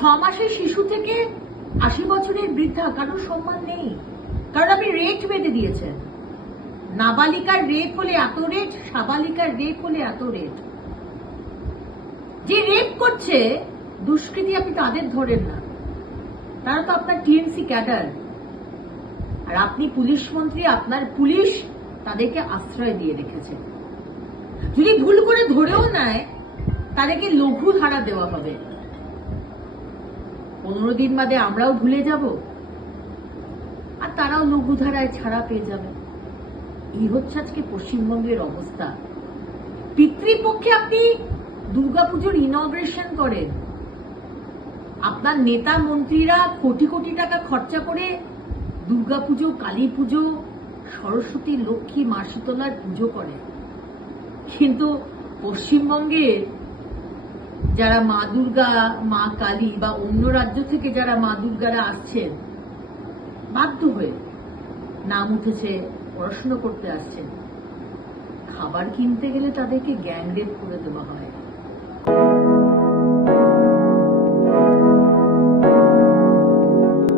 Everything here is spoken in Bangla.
ছ মাসের শিশু থেকে আশি বছরের বৃদ্ধা, কারোর সম্মান নেই। কারণ আপনি রেট বেঁধে দিয়েছেন। নাবালিকার রেপ হলে এত রেট, সাবালিকার রেপ হলে এত রেট। যে রেপ করছে, দুষ্কৃতি আপনি তাদের ধরেন না। তারা তো আপনার টিএমসি ক্যাডার। আর আপনি পুলিশ মন্ত্রী, আপনার পুলিশ তাদেরকে আশ্রয় দিয়ে রেখেছে। যদি ভুল করে ধরেও নেয়, তাদেরকে লঘু ধারা দেওয়া হবে। পনেরো দিন বাদে আমরাও ভুলে যাব। আর তারাও লঘুধারায় ছাড়া পেয়ে যাবে। এই হচ্ছে আজকে পশ্চিমবঙ্গের অবস্থা। পিতৃপক্ষে আপনি দুর্গাপুজোর ইনগ্রেশন করেন। আপনার নেতা মন্ত্রীরা কোটি কোটি টাকা খরচা করে দুর্গাপুজো কালী পুজো সরস্বতী, লক্ষ্মী, মা শীতলার পুজো করে কিন্তু পশ্চিমবঙ্গের যারা মা দুর্গা, মা কালী বা অন্য রাজ্য থেকে যারা মা দুর্গারা আসছেন, বাধ্য হয়ে নাম উঠেছে, পড়াশুনো করতে আসছেন। খাবার কিনতে গেলে তাদেরকে গ্যাংরেপ করে দেওয়া হয়।